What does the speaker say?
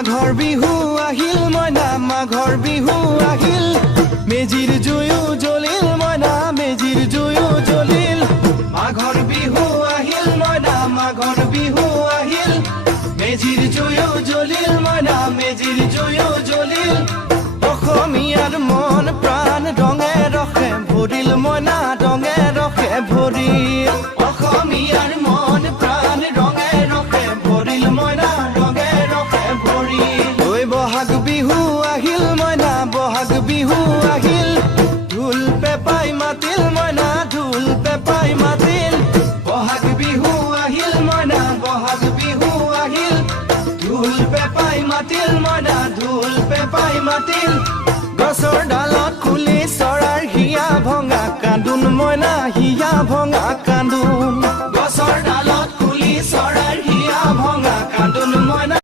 মাঘৰ বিহু আহিল মইনা মাঘৰ বিহু আহিল মেজিৰ জুয়ো জ্বলিল মইনা মেজিৰ জুয়ো জ্বলিল মাঘৰ বিহু আহিল মইনা মাঘৰ বিহু আহিল মেজিৰ জুয়ো জ্বলিল মইনা মেজিৰ জুয়ো জ্বলিল অসমীয়াৰ মন প্ৰাণ ৰঙে ৰখে ভৰিল মইনা ৰঙে ৰখে ভৰিল অসমীয়াৰ মন প্ৰাণ ৰঙে ৰখে ভৰিল মইনা ৰঙে ৰখে ভৰিল ঐ বহাগ বিহু আহিল মইনা বহাগ বিহু আহিল ঢোল পেপাই মাতিল মইনা ঢোল পেপাই মাতিল বহাগ বিহু আহিল মইনা বহাগ বিহু আহিল ঢোল পেপাই মাতিল মইনা ঢোল পেপাই মাতিল গছৰ ডালত খুলি চৰাৰ হিয়া ভঙা কান্দোন মইনা হিয়া ভঙা কান্দোন